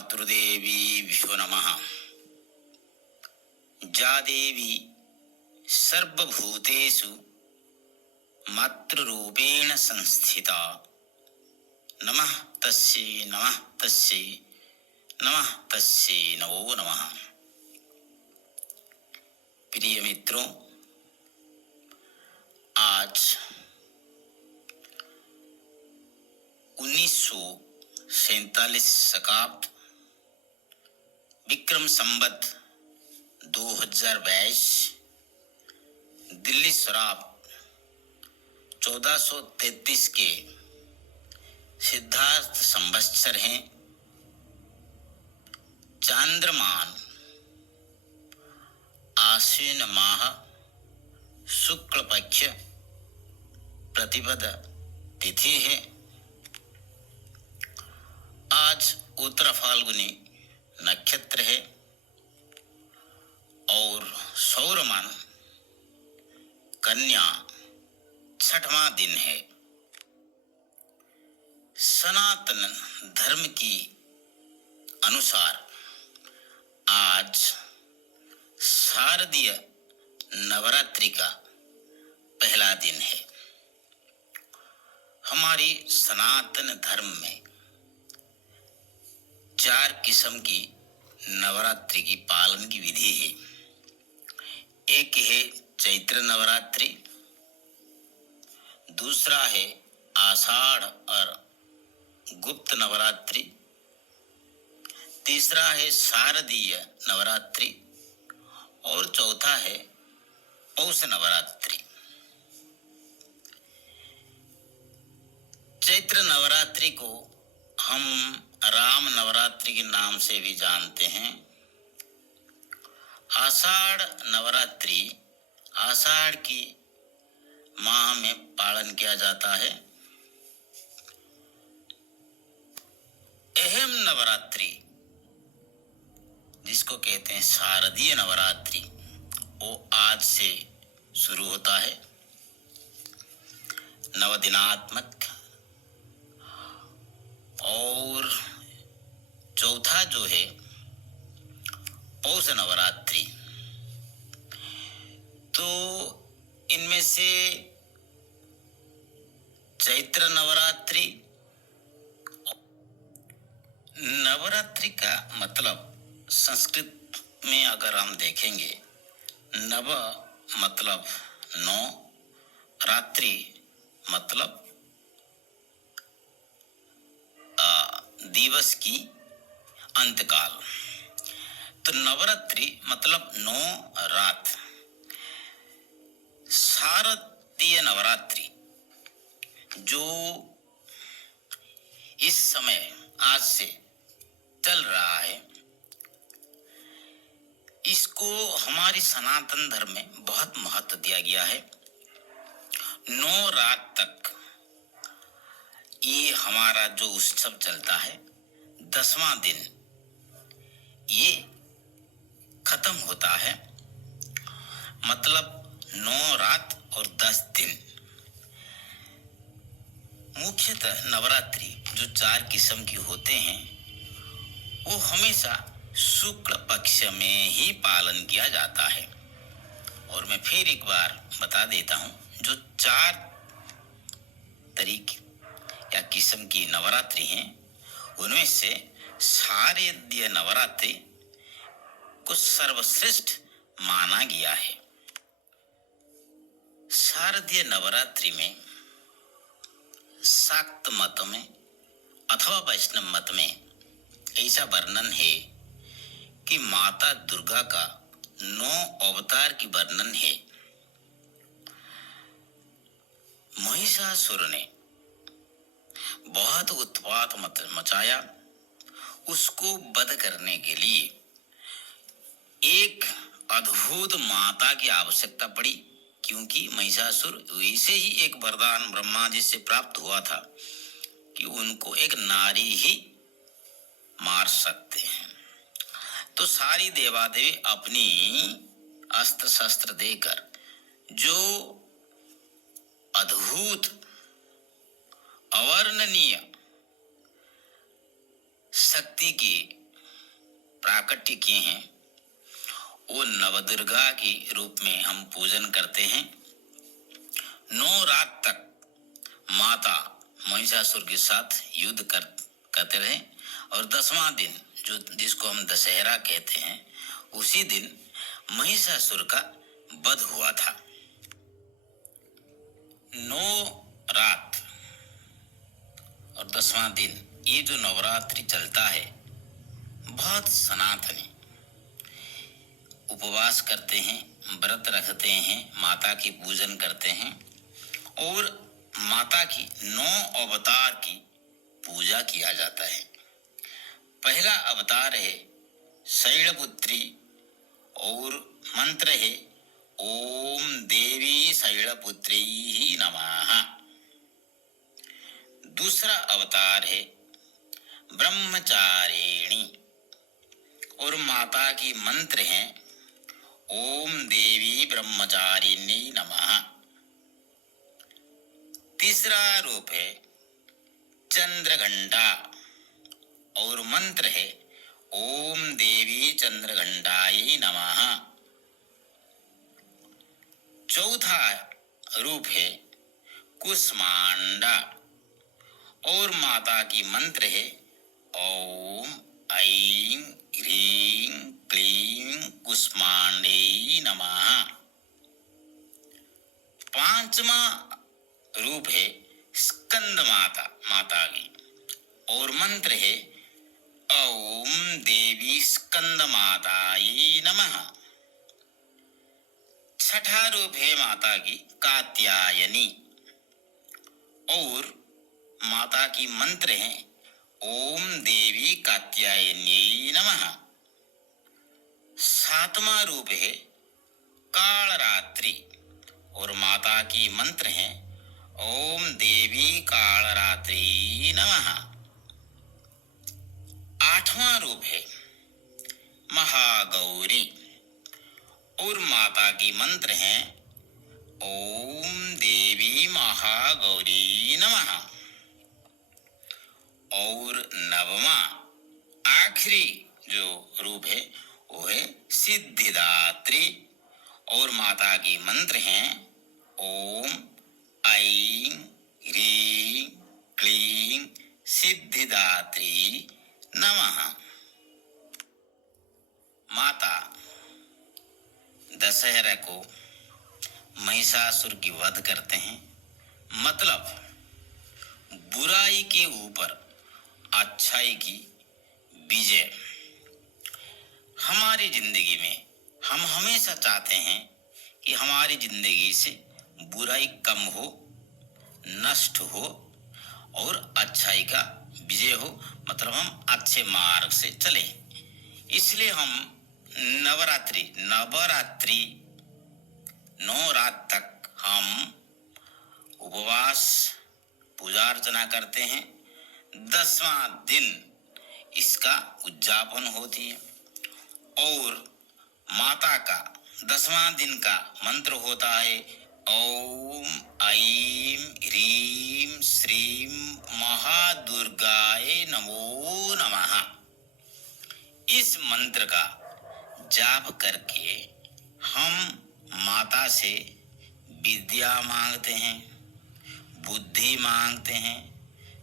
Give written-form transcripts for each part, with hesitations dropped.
मातृदेवीभ्यो नमः। जा देवी सर्वभूतेषु मातृरूपेण संस्थिता, नमः तस्यै नमः तस्यै नमः तस्यै नमो नमः। प्रिय मित्रों, आज 1947 शकाब्द विक्रम संवत 2022 दिल्ली शराब 1433 के सिद्धार्थ संवत्सर हैं। चांद्रमान आश्विन माह शुक्ल पक्ष प्रतिपद तिथि है। आज उत्तर फाल्गुनी नक्षत्र है और सौरमान कन्या छठवां दिन है। सनातन धर्म की अनुसार आज शारदीय नवरात्रि का पहला दिन है। हमारी सनातन धर्म में 4 किस्म की नवरात्रि की पालन की विधि है। एक है चैत्र नवरात्रि, दूसरा है आषाढ़ और गुप्त नवरात्रि, तीसरा है शारदीय नवरात्रि और चौथा है पौष नवरात्रि। चैत्र नवरात्रि को हम राम नवरात्रि के नाम से भी जानते हैं। आषाढ़ नवरात्रि आषाढ़ की माह में पालन किया जाता है। अहम नवरात्रि जिसको कहते हैं शारदीय नवरात्रि, वो आज से शुरू होता है। 9 दिनात्मक। और चौथा जो है पौष नवरात्रि। तो इनमें से चैत्र नवरात्रि, नवरात्रि का मतलब संस्कृत में अगर हम देखेंगे, नव मतलब 9, रात्रि मतलब दिवस की अंतकाल। तो नवरात्रि मतलब 9 रात। शारदीय नवरात्रि जो इस समय आज से चल रहा है, इसको हमारी सनातन धर्म में बहुत महत्व दिया गया है। 9 रात तक ये हमारा जो उत्सव चलता है, 10वां दिन ये खत्म होता है। मतलब 9 रात और 10 दिन। मुख्यतः नवरात्रि जो 4 किस्म की होते हैं, वो हमेशा शुक्ल पक्ष में ही पालन किया जाता है। और मैं फिर एक बार बता देता हूँ, जो 4 तरीके या किस्म की नवरात्रि हैं, उनमें से शारदीय नवरात्रि को सर्वश्रेष्ठ माना गया है। शारदीय नवरात्रि में शाक्त मत में अथवा वैष्णव मत में ऐसा वर्णन है कि माता दुर्गा का 9 अवतार की वर्णन है। महिषासुर ने बहुत उत्पात मचाया। उसको वध करने के लिए एक अद्भुत माता की आवश्यकता पड़ी, क्योंकि महिषासुर वैसे ही एक वरदान ब्रह्मा जी से प्राप्त हुआ था कि उनको एक नारी ही मार सकते हैं। तो सारी देवादेवी अपनी अस्त्र शस्त्र देकर जो अद्भुत अवर्णनीय शक्ति की प्राकट्य किए हैं वो नवदुर्गा के रूप में हम पूजन करते हैं। 9 रात तक माता महिषासुर के साथ युद्ध करते रहे और 10वां दिन जो जिसको हम दशहरा कहते हैं उसी दिन महिषासुर का वध हुआ था। 9 रात और 10वां दिन ये जो नवरात्रि चलता है बहुत सनातनी। उपवास करते हैं, व्रत रखते हैं, माता की पूजन करते हैं और माता की 9 अवतार की पूजा किया जाता है। पहला अवतार है शैलपुत्री और मंत्र है ओम देवी शैलपुत्री नमः। दूसरा अवतार है ब्रह्मचारिणी और माता की मंत्र हैं ओम देवी ब्रह्मचारिणी नमः। तीसरा रूप है चंद्रघंटा और मंत्र है ओम देवी चंद्रघंटायै नमः। चौथा रूप है कुष्मांडा और माता की मंत्र है ओम ऐं ह्रीं क्लीं कुष्मांडे नमः। 5वां रूप है स्कंद माता की और मंत्र है ओम देवी स्कंद मातायै नमः। 6ठा रूप है माता की कात्यायनी और माता की मंत्र है ओम देवी कात्यायन्यै नमः। 7वां रूप है कालरात्रि और माता की मंत्र है ओम देवी कालरात्रि नमः। 8वां रूप है महागौरी और माता की मंत्र है ओम देवी महागौरी नमः। और 9वां आखिरी जो रूप है वो है सिद्धिदात्री और माता की मंत्र हैं ओम ऐं ह्रीं क्लीं सिद्धिदात्री नमः। माता दशहरा को महिषासुर की वध करते हैं, मतलब बुराई के ऊपर अच्छाई की विजय। हमारी जिंदगी में हम हमेशा चाहते हैं कि हमारी जिंदगी से बुराई कम हो, नष्ट हो और अच्छाई का विजय हो, मतलब हम अच्छे मार्ग से चले। इसलिए हम नवरात्रि 9 रात तक हम उपवास पूजा अर्चना करते हैं। 10वां दिन इसका उद्यापन होती है और माता का 10वां दिन का मंत्र होता है ओम ऐं ह्रीं श्रीं महादुर्गाय नमो नमः। इस मंत्र का जाप करके हम माता से विद्या मांगते हैं, बुद्धि मांगते हैं,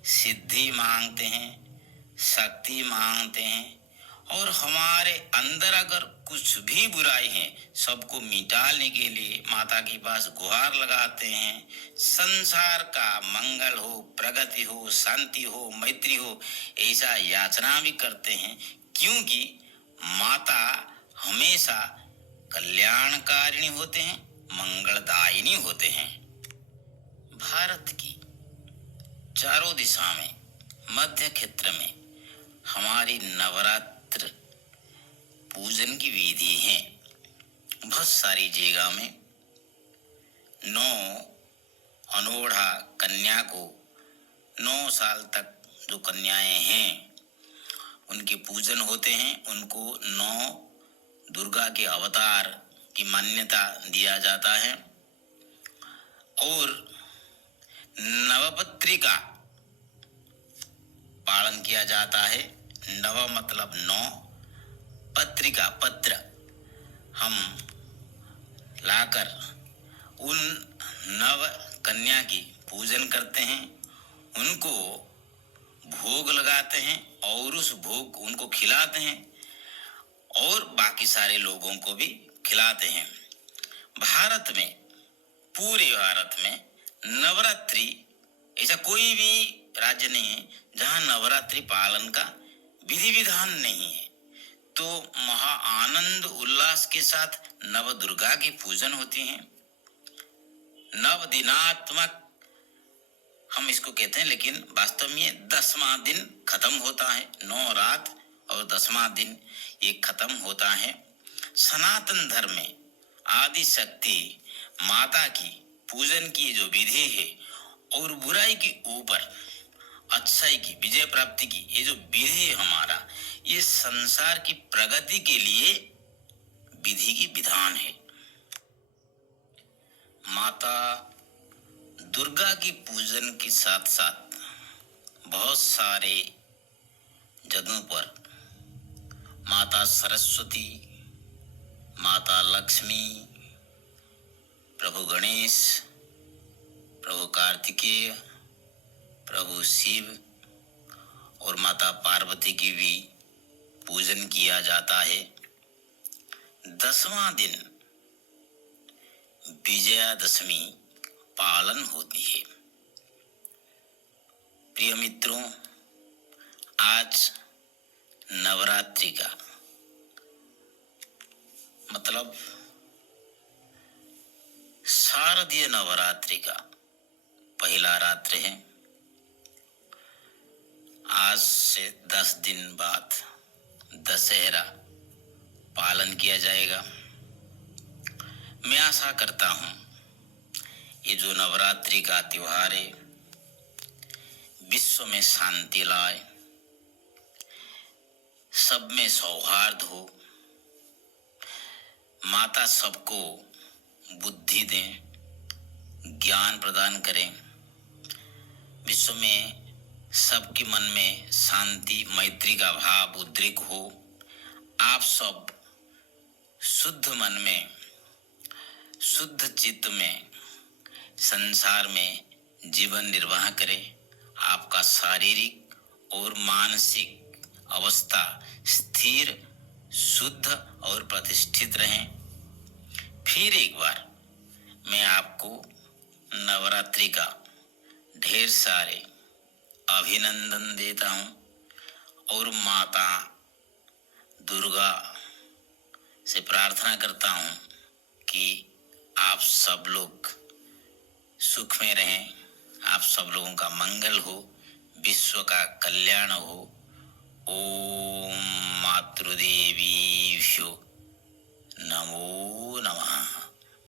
सिद्धि मांगते हैं, शक्ति मांगते हैं और हमारे अंदर अगर कुछ भी बुराई है सबको मिटाने के लिए माता के पास गुहार लगाते हैं। संसार का मंगल हो, प्रगति हो, शांति हो, मैत्री हो, ऐसा याचना भी करते हैं, क्योंकि माता हमेशा कल्याणकारिणी होते हैं, मंगलदायिनी होते हैं। भारत की चारों दिशा में मध्य क्षेत्र में हमारी नवरात्र पूजन की विधि है। बहुत सारी जगह में 9 अनोढ़ा कन्या को 9 साल तक जो कन्याएं हैं उनके पूजन होते हैं। उनको 9 दुर्गा के अवतार की मान्यता दिया जाता है और नवपत्री का पालन किया जाता है। नव मतलब 9, पत्र हम लाकर उन नव कन्या की पूजन करते हैं, उनको भोग लगाते हैं और उस भोग उनको खिलाते हैं और बाकी सारे लोगों को भी खिलाते हैं। भारत में, पूरे भारत में नवरात्रि ऐसा कोई भी राज्य नहीं है जहां नवरात्रि पालन का विधि विधान नहीं है। तो महा आनंद उल्लास के साथ नव दुर्गा की पूजन होती है। नव दिनात्मक हम इसको कहते हैं, लेकिन वास्तव में 10वां दिन खत्म होता है। 9 रात और 10वां दिन ये खत्म होता है। सनातन धर्म में आदि शक्ति माता की पूजन की जो विधि है और बुराई के ऊपर अच्छाई की विजय प्राप्ति की ये जो विधि है हमारा, ये संसार की प्रगति के लिए विधि की विधान है। माता दुर्गा की पूजन के साथ साथ बहुत सारे जगहों पर माता सरस्वती, माता लक्ष्मी, प्रभु गणेश, प्रभु कार्तिकेय, प्रभु शिव और माता पार्वती की भी पूजन किया जाता है। 10वां दिन विजयादशमी पालन होती है। प्रिय मित्रों, आज नवरात्रि का मतलब शारदीय नवरात्रि का पहला रात्र है। आज से 10 दिन बाद दशहरा पालन किया जाएगा। मैं आशा करता हूं ये जो नवरात्रि का त्योहार है विश्व में शांति लाए, सब में सौहार्द हो, माता सबको बुद्धि दें, ज्ञान प्रदान करें, विश्व में सबके मन में शांति मैत्री का भाव उद्रेक हो। आप सब शुद्ध मन में, शुद्ध चित्त में संसार में जीवन निर्वाह करें। आपका शारीरिक और मानसिक अवस्था स्थिर, शुद्ध और प्रतिष्ठित रहें। फिर एक बार मैं आपको नवरात्रि का ढेर सारे अभिनंदन देता हूं और माता दुर्गा से प्रार्थना करता हूं कि आप सब लोग सुख में रहें, आप सब लोगों का मंगल हो, विश्व का कल्याण हो। ओम मातृदेवी